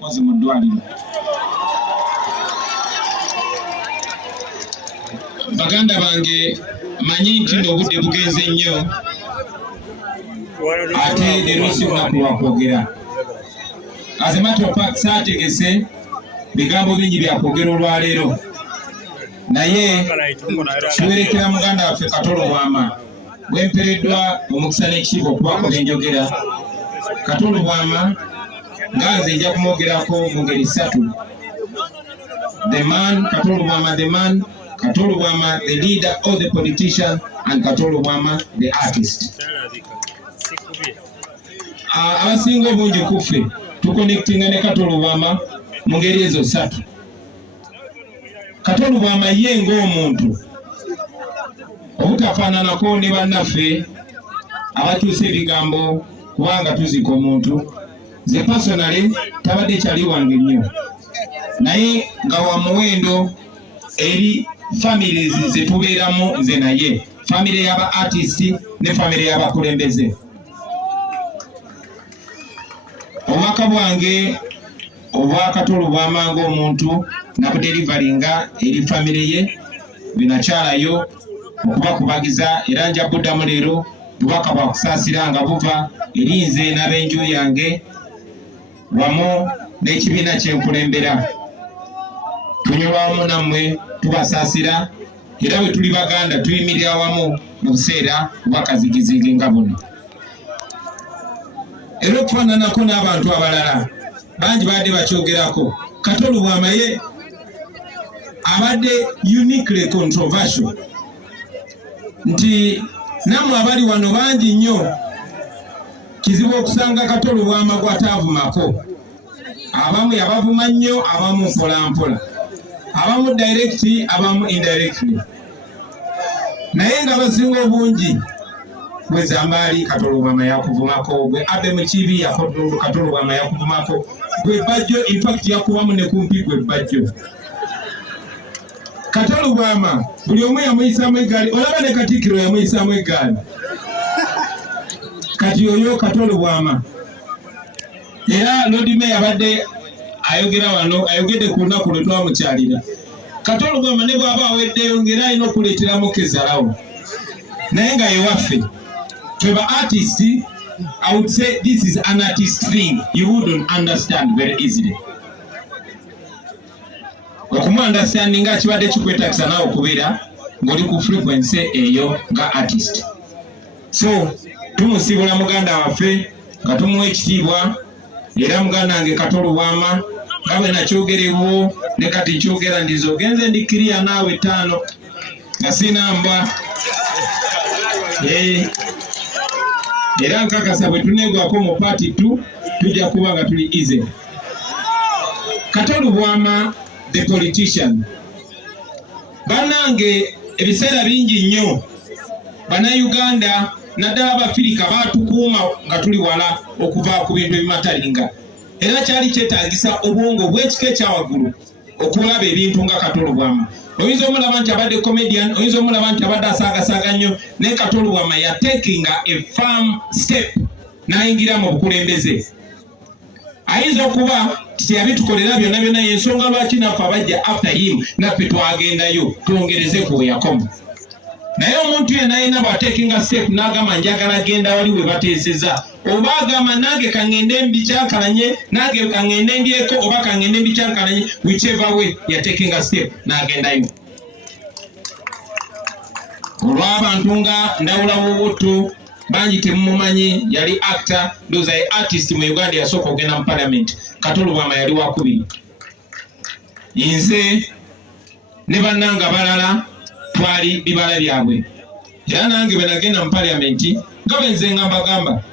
Kozi mu ddwaliro. Baganda bange manyi nti n'obudde bugenze nnyo ate leero si lunaku lwa kwogera. As a matter of fact saategese bigambo bingi bya kwogera olwaleero, naye kiwerekera muganda waffe Kato Lubwama bwempereddwa omukisa n'ekitiibwa okubaako byenjogera. Kato Lubwama nga nze nja kumwogerako mu ngeri ssatu. The man, Kato Lubwama the man, Kato Lubwama the leader or the politician, and Kato Lubwama the artist. Abasinga obungi kuffe tuconnectinga ne Kato Lubwama mu ngeri ezo ssatu. Kato Lubwama ye ng'omuntu obutafaananako ne bannaffe abatuusa ebigambo kubanga tuzika omuntu. Ze personally tabadde kyali wange nnyo, naye nga wa muwendo eri families ze tubeeramu nze naye, family y'aba artist ne family y'abakulembeze. Obubaka bwange obwa Kato Lubwama ng'omuntu nabuderivalinga eri family ye binakyalayo okubakubagiza, era nja kuddamu leero bubaka bwa kusaasira nga buva eri nze n'ab'enju yange wamu n'ekibiina kyenkulembera. Tunyolwa wamu nammwe tubasaasira, era bwe tuli Baganda tuyimirira wamu mu buseera obwakazigizigi nga buno. Era okufaananako n'abantu abalala bangi badde bakyogerako. Kato Lubwama ye abadde uniquely controversial, nti nammwe abali wano bangi nnyo kizibu okusanga Kato Lubwama gw'ataavumako. Abamu yabavuma nnyo, abamu mpola mpola, abamu direct, abamu indirectly. Naye nga basinga obungi gwe Zambaali Kato Lubwama yakuvumako, gwe Abe Mukibi Kato Lubwama yakuvumako, gwe Bajjo in fact yakubamu ne kumpi gwe Bajjo. Kato Lubwama buli omu yamuyisaamu eggaali, olaba ne Katikkiro yamuyisaamu eggaali. Kati oyo Kato Lubwama. Era Lord Mayor abadde ayogera wano, ayogedde ku lunaku lwe twamukyalira. Kato Lubwama ne bw'aba aweddeyo ng'era alina okuleeteramu kezalawo. Naye nga ewaffe ffe ba artist, I would say this is an artist thing. You wouldn't understand very easily. Okumu-understanding nga kibadde kikwetagisa naawe okubeera ng'oli ku frequency eyo nga artist. So tumusibula muganda waffe nga tumuwa ekitiibwa, era muganda wange Kato Lubwama nga bwe nakyogerewo ne kati nkyogera ndizo ogenze ndikkiriya naawe 5 nga sinamba. Era nkakasa bwe tuneegwako mu party 2 tujja kuba nga tuli easy. Kato Lubwama the politician. Bannange ebiseera bingi nnyo Bannayuganda naddala Abafirika baatukuuma nga tuli wala okuva ku bintu ebimatalinga, era kyali kyetaagisa obwongo bw'ekika ekyawaggulu okulaba ebintu nga Kato Lubwama. Oyinza omulaba nti abadde comedian, oyinza omulaba nti abadde asaagasaaga nnyo, naye Kato Lubwama yatekinga a firm step n'ayingira mu bukulembeze. Ayinza okuba teyabitukolera byonna byonna, y'ensonga lwaki naffe abajja after him naffe twagendayo twongereze ku we yakoma. Naye omuntu yenna yenna bw'atekinga step n'agamba njagala genda wali we bateeseza, oba agamba nange kaŋŋende mbikyankalanye, nange kaŋŋende ndyeko, oba kaŋŋende mbikyankalanye, whichever way yatekinga step n'agendayo. Olw'abantu nga Ndawula Wobotto bangi temumumanyi, yali actor, ndowooza ye artist mu Uganda yasooka okugenda mu parliament. Kato Lubwama yali wakubiri. Nze ne bannanga balala twali bibala byabwe, era nange bwe nagenda mu parliament nga bwe nze nga mbagamba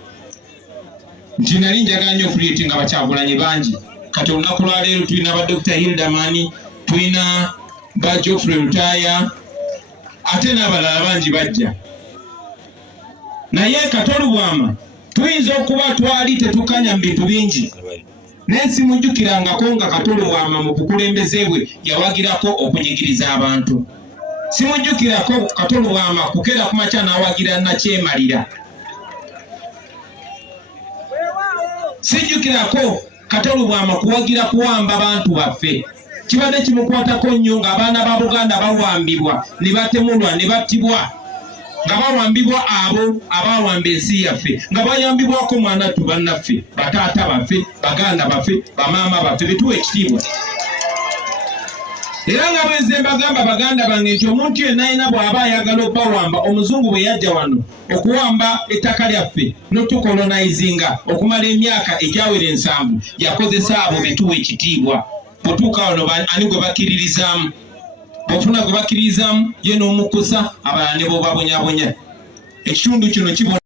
nti nali njagala nnyo okuleetinga Bakyagulanyi bangi. Kati olunaku lwaleero tulina ba Dr. Hildamani, tulina ba Geoffrey Lutaya, ate n'abalala bangi bajja. Naye Kato Lubwama tuyinza okuba twali tetukanya mu bintu bingi, naye simujjukirangako nga Kato Lubwama mu bukulembeze bwe yawagirako okunyigiriza abantu. Simujjukirako Kato Lubwama kukera ku makya n'awagira Nakyemalira. Sijjukirako Kato Lubwama kuwagira kuwamba abantu baffe kibadde kimukwatako nnyo ng'abaana ba Buganda bawambibwa ne batemulwa ne battibwa nga bawambibwa abo abawamba ensi yaffe nga bayambibwako mwanattu bannaffe bataata baffe baganda baffe bamaama baffe betuwa ekitiibwa. Era nga bwenze mbagamba baganda bange nti omuntu yenna ayina bw'aba ayagala okubawamba, omuzungu bwe yajja wano okuwamba ettaka lyaffe n'otukolonizinga okumala emyaka egyawera 7 yakozesa abo betuwa ekitiibwa. Bw'otuuka wano ani gwe bakkiririzaamu? Bw'ofuna gwe bakkiririzaamu ye n'omukusa abalala ne b'obabonyabonya. Ekitundu kino kibona